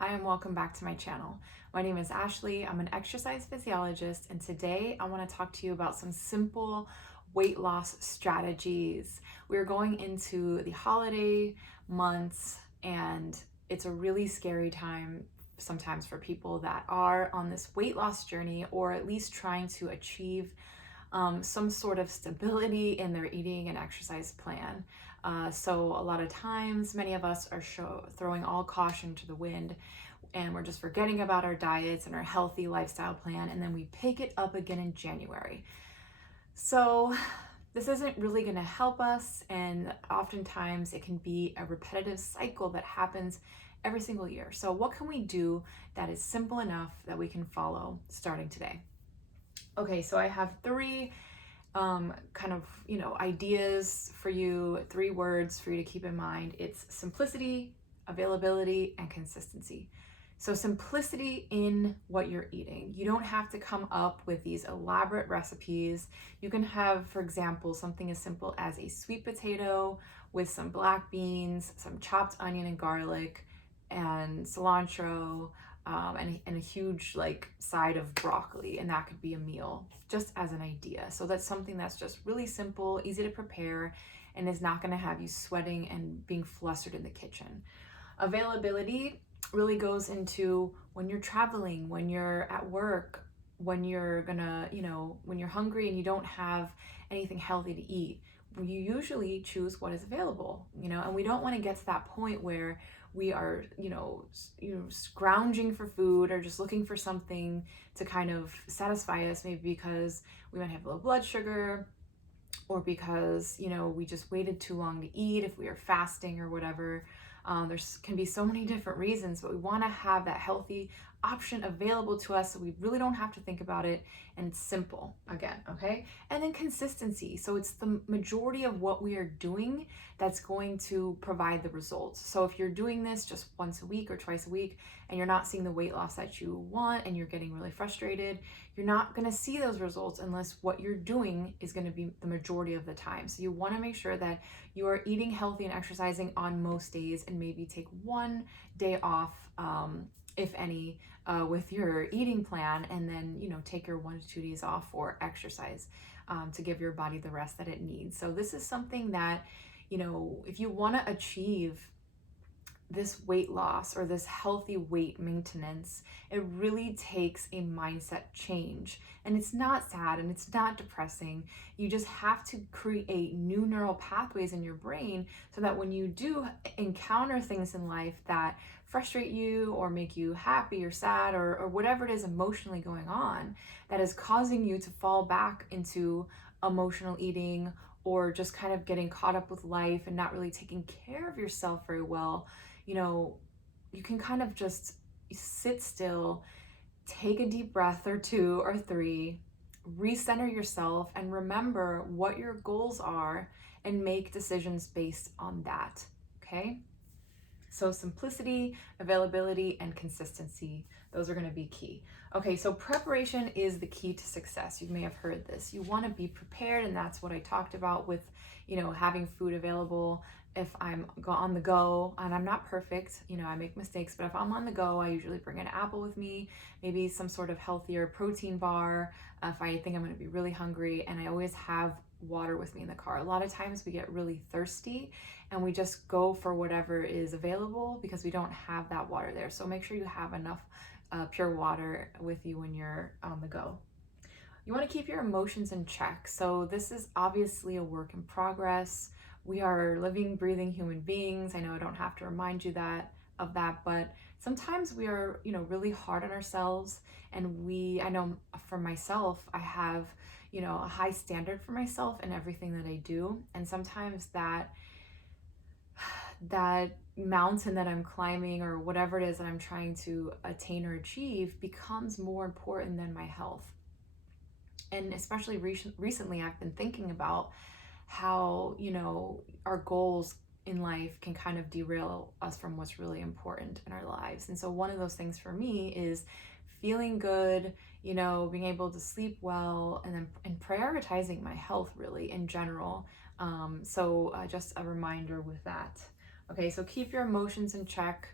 Hi and welcome back to my channel. My name is Ashley. I'm an exercise physiologist, and today I want to talk to you about some simple weight loss strategies. We're going into the holiday months, and it's a really scary time sometimes for people that are on this weight loss journey, or at least trying to achieve some sort of stability in their eating and exercise plan. So a lot of times, many of us are throwing all caution to the wind, and we're just forgetting about our diets and our healthy lifestyle plan, and then we pick it up again in January. So this isn't really going to help us, and oftentimes it can be a repetitive cycle that happens every single year. So what can we do that is simple enough that we can follow starting today? Okay, so I have three ideas for you, three words for you to keep in mind. It's simplicity, availability, and consistency. So simplicity in what you're eating. You don't have to come up with these elaborate recipes. You can have, for example, something as simple as a sweet potato with some black beans, some chopped onion and garlic, and cilantro, and a huge side of broccoli, and that could be a meal, just as an idea. So that's something that's just really simple, easy to prepare, and is not going to have you sweating and being flustered in the kitchen. Availability really goes into when you're traveling, when you're at work, when you're when you're hungry and you don't have anything healthy to eat. You usually choose what is available, and we don't want to get to that point where we are, scrounging for food or just looking for something to kind of satisfy us, maybe because we might have low blood sugar, or because, we just waited too long to eat if we are fasting or whatever. There's can be so many different reasons, but we want to have that healthy option available to us so we really don't have to think about it, and it's simple again, okay? And then consistency. So it's the majority of what we are doing that's going to provide the results. So if you're doing this just once a week or twice a week and you're not seeing the weight loss that you want and you're getting really frustrated, you're not going to see those results unless what you're doing is going to be the majority of the time. So you want to make sure that you are eating healthy and exercising on most days, and maybe take one day off, if any, with your eating plan, and then take your 1 to 2 days off for exercise, to give your body the rest that it needs. So this is something that, if you want to achieve this weight loss or this healthy weight maintenance, it really takes a mindset change. And it's not sad and it's not depressing. You just have to create new neural pathways in your brain so that when you do encounter things in life that frustrate you or make you happy or sad, or whatever it is emotionally going on that is causing you to fall back into emotional eating, or just kind of getting caught up with life and not really taking care of yourself very well, you can kind of just sit still, take a deep breath or two or three, recenter yourself, and remember what your goals are and make decisions based on that, okay? So simplicity, availability, and consistency, those are going to be key. Okay, so preparation is the key to success. You may have heard this. You want to be prepared, and that's what I talked about with, having food available. If I'm on the go, and I'm not perfect, I make mistakes, but if I'm on the go, I usually bring an apple with me, maybe some sort of healthier protein bar, if I think I'm going to be really hungry, and I always have water with me in the car. A lot of times we get really thirsty and we just go for whatever is available because we don't have that water there. So make sure you have enough pure water with you when you're on the go. You want to keep your emotions in check. So this is obviously a work in progress. We are living, breathing human beings. I know I don't have to remind you of that, but sometimes we are, really hard on ourselves. And I know for myself, I have, a high standard for myself in everything that I do. And sometimes that mountain that I'm climbing, or whatever it is that I'm trying to attain or achieve, becomes more important than my health. And especially recently, I've been thinking about how, our goals in life can kind of derail us from what's really important in our lives. And so one of those things for me is feeling good, being able to sleep well, and prioritizing my health really in general. So just a reminder with that. Okay, so keep your emotions in check.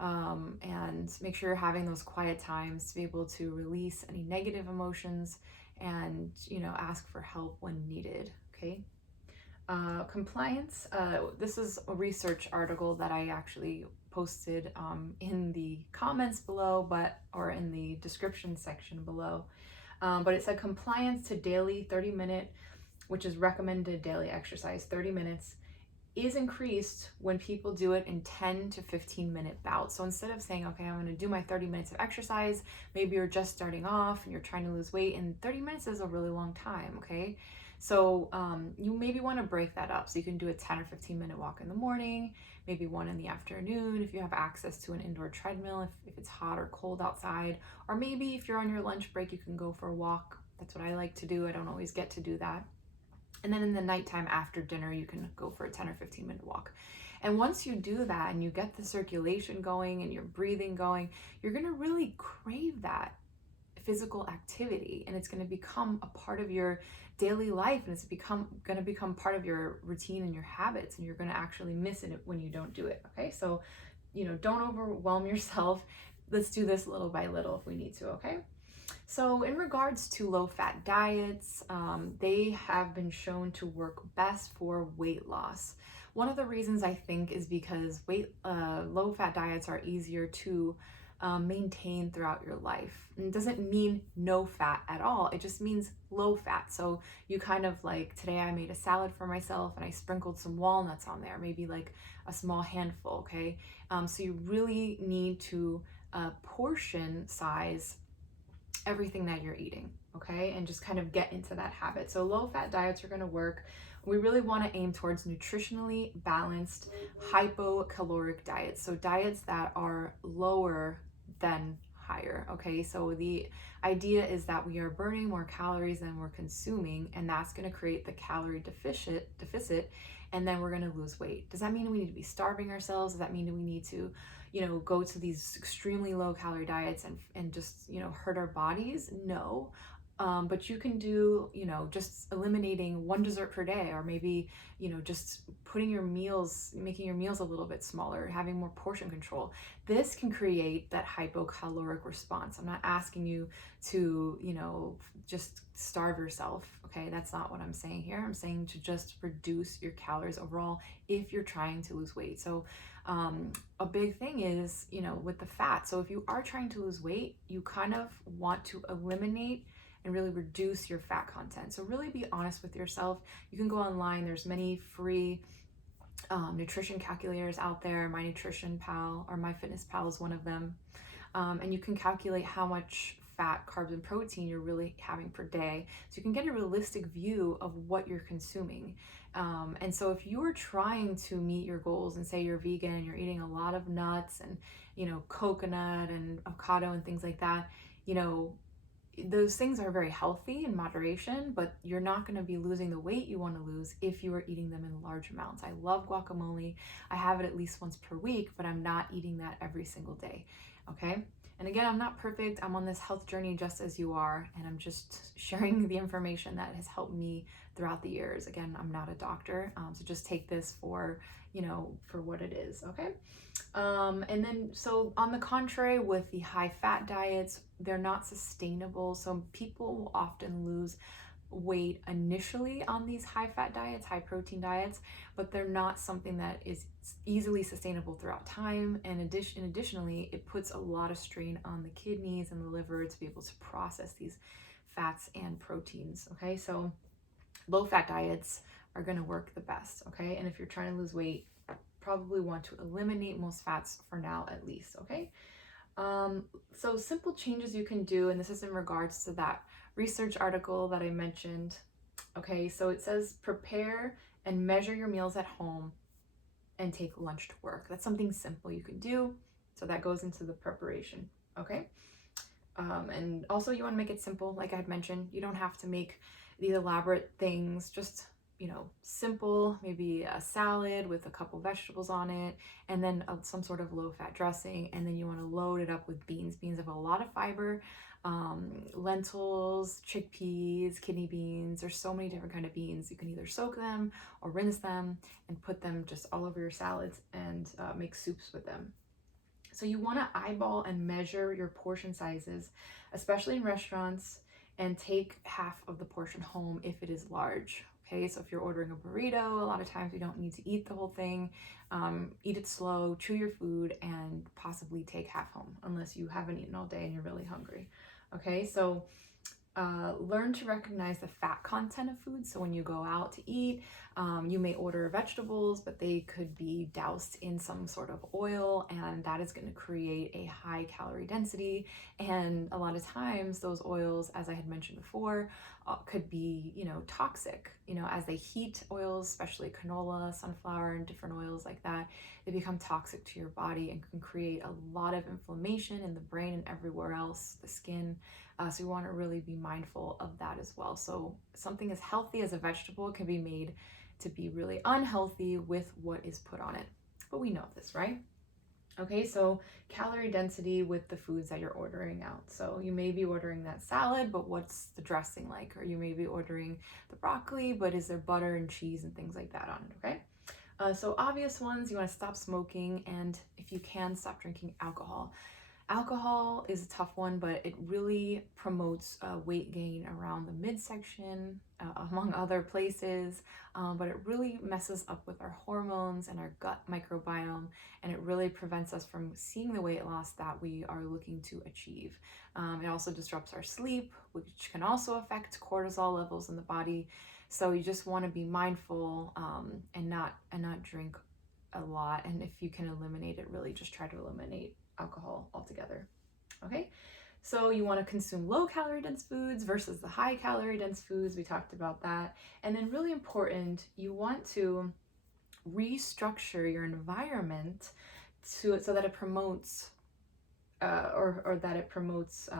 and make sure you're having those quiet times to be able to release any negative emotions and, ask for help when needed. Okay. Compliance. This is a research article that I actually posted in the comments below, or in the description section below. But it said compliance to daily 30-minute, which is recommended daily exercise, 30 minutes, is increased when people do it in 10 to 15-minute bouts. So instead of saying, okay, I'm going to do my 30 minutes of exercise, maybe you're just starting off and you're trying to lose weight, and 30 minutes is a really long time, okay? So you maybe want to break that up. So you can do a 10 or 15-minute walk in the morning, maybe one in the afternoon if you have access to an indoor treadmill, if it's hot or cold outside, or maybe if you're on your lunch break, you can go for a walk. That's what I like to do. I don't always get to do that. And then in the nighttime after dinner, you can go for a 10 or 15-minute walk. And once you do that and you get the circulation going and your breathing going, you're going to really crave that physical activity, and it's going to become a part of your daily life, and it's going to become part of your routine and your habits, and you're going to actually miss it when you don't do it. Okay, so don't overwhelm yourself. Let's do this little by little if we need to. Okay. So in regards to low-fat diets, they have been shown to work best for weight loss. One of the reasons I think is because low-fat diets are easier to maintain throughout your life. And it doesn't mean no fat at all. It just means low fat. So you kind of like, today I made a salad for myself and I sprinkled some walnuts on there, maybe like a small handful, okay? So you really need to portion size everything that you're eating, okay? And just kind of get into that habit. So low fat diets are going to work. We really want to aim towards nutritionally balanced hypocaloric diets. So diets that are lower than higher, okay? So the idea is that we are burning more calories than we're consuming, and that's going to create the calorie deficit, and then we're going to lose weight. Does that mean we need to be starving ourselves? Does that mean we need to go to these extremely low calorie diets and just, hurt our bodies? No. But you can do, just eliminating one dessert per day, or maybe, just making your meals a little bit smaller, having more portion control. This can create that hypocaloric response. I'm not asking you to, just starve yourself. Okay. That's not what I'm saying here. I'm saying to just reduce your calories overall if you're trying to lose weight. So, a big thing is, with the fat. So if you are trying to lose weight, you kind of want to eliminate and really reduce your fat content. So really be honest with yourself. You can go online. There's many free nutrition calculators out there. My Nutrition Pal or My Fitness Pal is one of them. And you can calculate how much fat, carbs, and protein you're really having per day. So you can get a realistic view of what you're consuming. And so if you're trying to meet your goals and say you're vegan and you're eating a lot of nuts and, coconut and avocado and things like that, those things are very healthy in moderation, but you're not going to be losing the weight you want to lose if you are eating them in large amounts. I love guacamole. I have it at least once per week, but I'm not eating that every single day. Okay. And again, I'm not perfect. I'm on this health journey just as you are, and I'm just sharing the information that has helped me throughout the years. Again, I'm not a doctor, so just take this for what it is, okay? And then, so on the contrary, with the high fat diets, they're not sustainable. So people will often lose weight initially on these high fat diets, high protein diets, but they're not something that is easily sustainable throughout time. And additionally, it puts a lot of strain on the kidneys and the liver to be able to process these fats and proteins. Okay, so low fat diets are going to work the best. Okay, and if you're trying to lose weight, probably want to eliminate most fats for now, at least. Okay. So simple changes you can do, and this is in regards to that research article that I mentioned. Okay, so it says prepare and measure your meals at home and take lunch to work. That's something simple you can do. So that goes into the preparation. Okay. And also you want to make it simple. Like I had mentioned, you don't have to make these elaborate things, just simple, maybe a salad with a couple vegetables on it, and then some sort of low-fat dressing, and then you want to load it up with beans. Beans have a lot of fiber, lentils, chickpeas, kidney beans. There's so many different kind of beans. You can either soak them or rinse them and put them just all over your salads and make soups with them. So you want to eyeball and measure your portion sizes, especially in restaurants, and take half of the portion home if it is large. Okay, so if you're ordering a burrito, a lot of times you don't need to eat the whole thing. Eat it slow, chew your food, and possibly take half home, unless you haven't eaten all day and you're really hungry. Okay, so learn to recognize the fat content of food. So when you go out to eat, you may order vegetables, but they could be doused in some sort of oil, and that is going to create a high calorie density. And a lot of times those oils, as I had mentioned before, could be, toxic. As they heat oils, especially canola, sunflower, and different oils like that, they become toxic to your body and can create a lot of inflammation in the brain and everywhere else, the skin. So you want to really be mindful of that as well. So something as healthy as a vegetable can be made to be really unhealthy with what is put on it. But we know this, right? Okay, so calorie density with the foods that you're ordering out. So you may be ordering that salad, but what's the dressing like? Or you may be ordering the broccoli, but is there butter and cheese and things like that on it, okay? So obvious ones, you want to stop smoking, and if you can, stop drinking alcohol. Alcohol is a tough one, but it really promotes weight gain around the midsection, among other places, but it really messes up with our hormones and our gut microbiome, and it really prevents us from seeing the weight loss that we are looking to achieve. It also disrupts our sleep, which can also affect cortisol levels in the body. So you just want to be mindful and not drink a lot, and if you can eliminate it, really just try to eliminate alcohol altogether. Okay, so you want to consume low calorie dense foods versus the high calorie dense foods. We talked about that. And then really important, you want to restructure your environment so that it promotes or that it promotes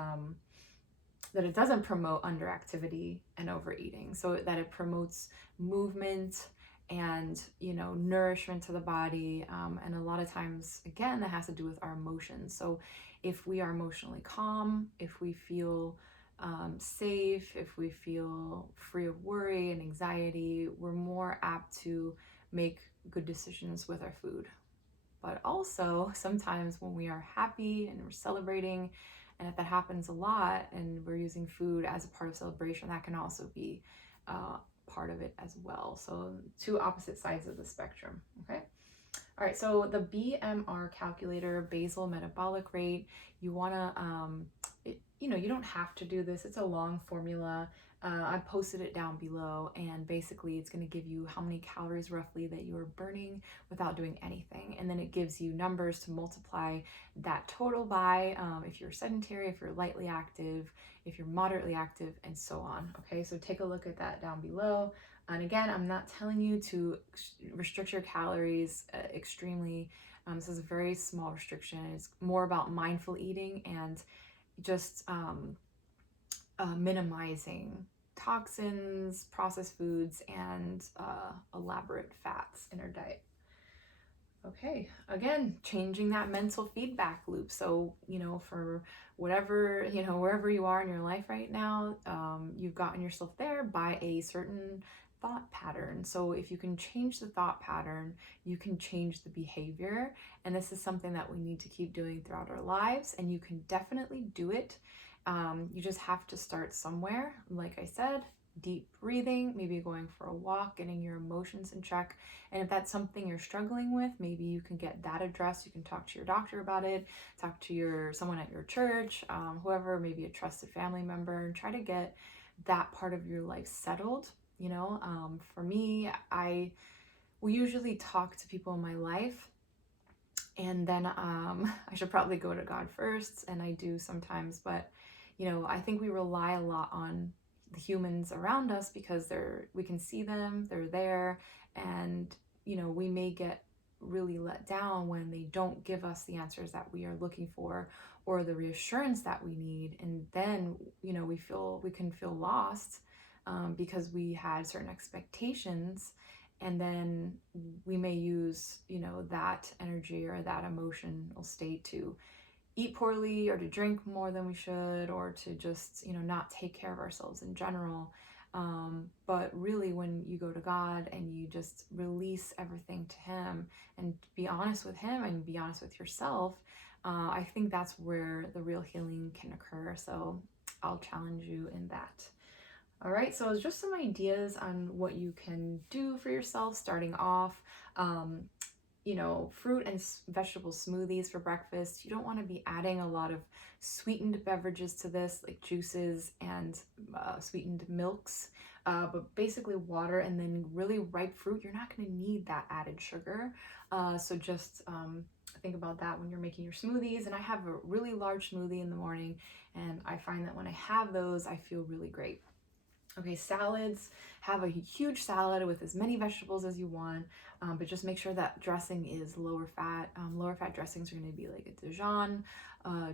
that it doesn't promote underactivity and overeating, so that it promotes movement and nourishment to the body, and a lot of times, again, that has to do with our emotions. So if we are emotionally calm, if we feel safe, if we feel free of worry and anxiety, we're more apt to make good decisions with our food. But also sometimes when we are happy and we're celebrating, and if that happens a lot and we're using food as a part of celebration, that can also be part of it as well. So two opposite sides of the spectrum, okay? All right, so the BMR calculator, basal metabolic rate, you wanna, you don't have to do this. It's a long formula. I posted it down below, and basically it's going to give you how many calories roughly that you are burning without doing anything. And then it gives you numbers to multiply that total by, if you're sedentary, if you're lightly active, if you're moderately active, and so on. Okay, so take a look at that down below. And again, I'm not telling you to restrict your calories extremely. This is a very small restriction. It's more about mindful eating and just minimizing toxins, processed foods, and elaborate fats in our diet. Okay, again, changing that mental feedback loop. So, for whatever, wherever you are in your life right now, you've gotten yourself there by a certain thought pattern. So if you can change the thought pattern, you can change the behavior. And this is something that we need to keep doing throughout our lives. And you can definitely do it. You just have to start somewhere. Like I said, deep breathing, maybe going for a walk, getting your emotions in check. And if that's something you're struggling with, maybe you can get that addressed. You can talk to your doctor about it, talk to someone at your church, whoever, maybe a trusted family member, and try to get that part of your life settled. For me, we usually talk to people in my life, and then I should probably go to God first, and I do sometimes, but I think we rely a lot on the humans around us because we can see them, they're there, and we may get really let down when they don't give us the answers that we are looking for or the reassurance that we need, and then we can feel lost because we had certain expectations, and then we may use that energy or that emotional state to eat poorly or to drink more than we should, or to just not take care of ourselves in general. But really, when you go to God and you just release everything to Him and be honest with Him and be honest with yourself, I think that's where the real healing can occur. So I'll challenge you in that. All right, so it's just some ideas on what you can do for yourself starting off. Fruit and vegetable smoothies for breakfast. You don't want to be adding a lot of sweetened beverages to this, like juices and sweetened milks, but basically water and then really ripe fruit. You're not going to need that added sugar. So just think about that when you're making your smoothies. And I have a really large smoothie in the morning, and I find that when I have those, I feel really great. Okay, salads, have a huge salad with as many vegetables as you want, but just make sure that dressing is lower fat. Lower fat dressings are going to be like a Dijon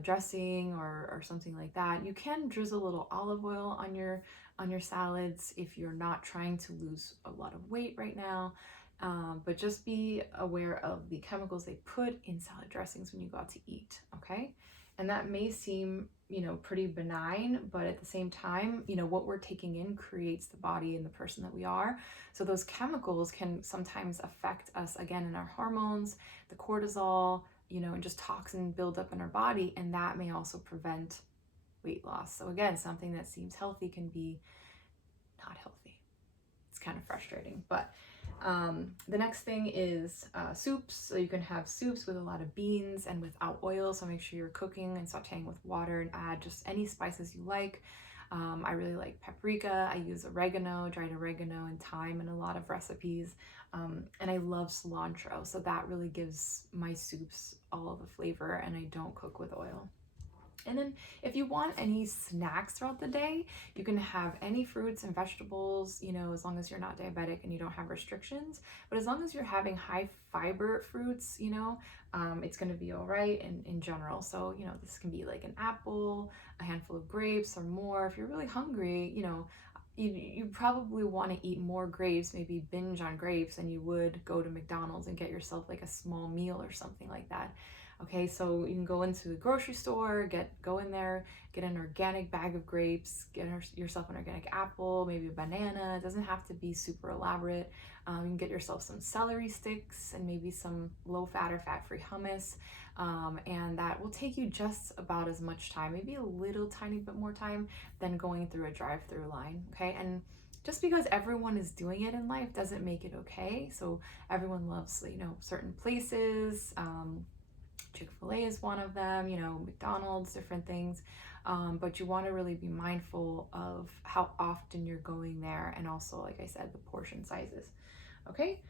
dressing or something like that. You can drizzle a little olive oil on your salads if you're not trying to lose a lot of weight right now. But just be aware of the chemicals they put in salad dressings when you go out to eat, okay? And that may seem, pretty benign, but at the same time, what we're taking in creates the body and the person that we are. So those chemicals can sometimes affect us again in our hormones, the cortisol, and just toxin buildup in our body. And that may also prevent weight loss. So again, something that seems healthy can be not healthy. It's kind of frustrating, but the next thing is soups. So you can have soups with a lot of beans and without oil. So make sure you're cooking and sauteing with water, and add just any spices you like. I really like paprika. I use oregano, dried oregano, and thyme in a lot of recipes. And I love cilantro. So that really gives my soups all of the flavor, and I don't cook with oil. And then if you want any snacks throughout the day, you can have any fruits and vegetables, as long as you're not diabetic and you don't have restrictions. But as long as you're having high fiber fruits, it's going to be all right in general. So, this can be like an apple, a handful of grapes or more. If you're really hungry, you probably want to eat more grapes, maybe binge on grapes, than you would go to McDonald's and get yourself like a small meal or something like that. Okay, so you can go into the grocery store, go in there, get an organic bag of grapes, get yourself an organic apple, maybe a banana. It doesn't have to be super elaborate. You can get yourself some celery sticks and maybe some low-fat or fat-free hummus, and that will take you just about as much time, maybe a little tiny bit more time than going through a drive-through line, okay? And just because everyone is doing it in life doesn't make it okay. So everyone loves, certain places. Chick-fil-A is one of them, McDonald's, different things. But you want to really be mindful of how often you're going there, and also, like I said, the portion sizes. Okay,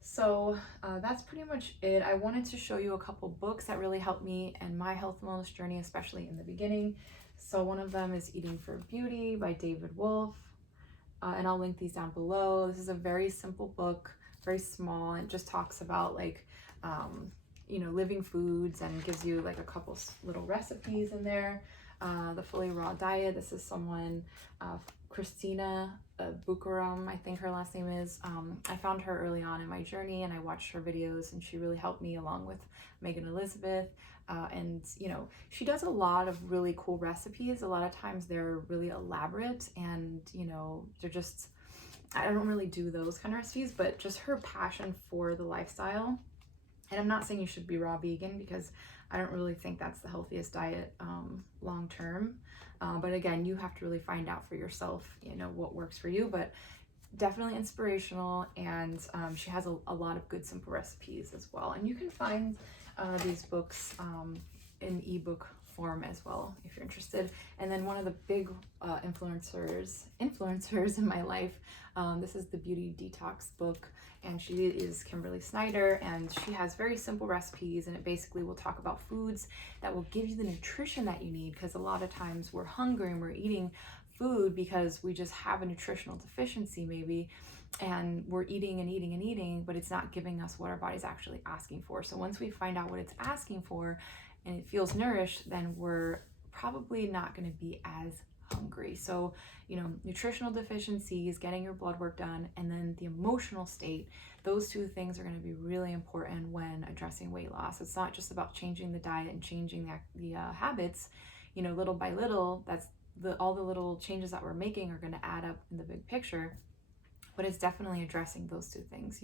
so that's pretty much it. I wanted to show you a couple books that really helped me in my health and wellness journey, especially in the beginning. So one of them is Eating for Beauty by David Wolfe, and I'll link these down below. This is a very simple book, very small, and just talks about living foods, and gives you like a couple little recipes in there. The Fully Raw Diet. This is someone, Christina Bukaram, I think her last name is. I found her early on in my journey, and I watched her videos, and she really helped me, along with Megan Elizabeth. And she does a lot of really cool recipes. A lot of times they're really elaborate, and they're just, I don't really do those kind of recipes, but just her passion for the lifestyle. And I'm not saying you should be raw vegan, because I don't really think that's the healthiest diet long term. But again, you have to really find out for yourself, what works for you. But definitely inspirational, and she has a lot of good simple recipes as well. And you can find these books in ebook form as well if you're interested. And then one of the big influencers in my life, this is the Beauty Detox book, and she is Kimberly Snyder, and she has very simple recipes, and it basically will talk about foods that will give you the nutrition that you need, because a lot of times we're hungry and we're eating food because we just have a nutritional deficiency maybe, and we're eating and eating and eating, but it's not giving us what our body's actually asking for. So once we find out what it's asking for and it feels nourished, then we're probably not going to be as hungry. So, nutritional deficiencies, getting your blood work done, and then the emotional state, those two things are going to be really important when addressing weight loss. It's not just about changing the diet and changing the habits, little by little. That's all the little changes that we're making are going to add up in the big picture, but it's definitely addressing those two things,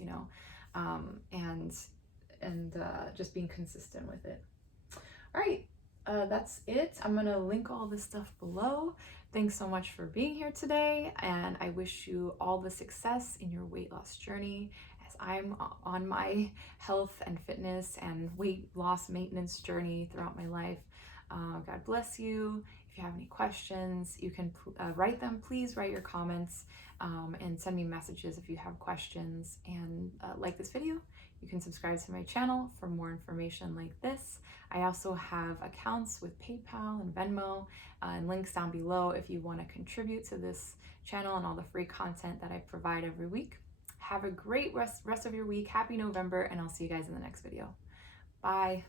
and just being consistent with it. All right, that's it. I'm gonna link all this stuff below. Thanks so much for being here today, and I wish you all the success in your weight loss journey as I'm on my health and fitness and weight loss maintenance journey throughout my life. God bless you. If you have any questions, you can write them. Please write your comments and send me messages if you have questions. And like this video, you can subscribe to my channel for more information like this. I also have accounts with PayPal and Venmo and links down below if you want to contribute to this channel and all the free content that I provide every week. Have a great rest of your week. Happy November, and I'll see you guys in the next video. Bye.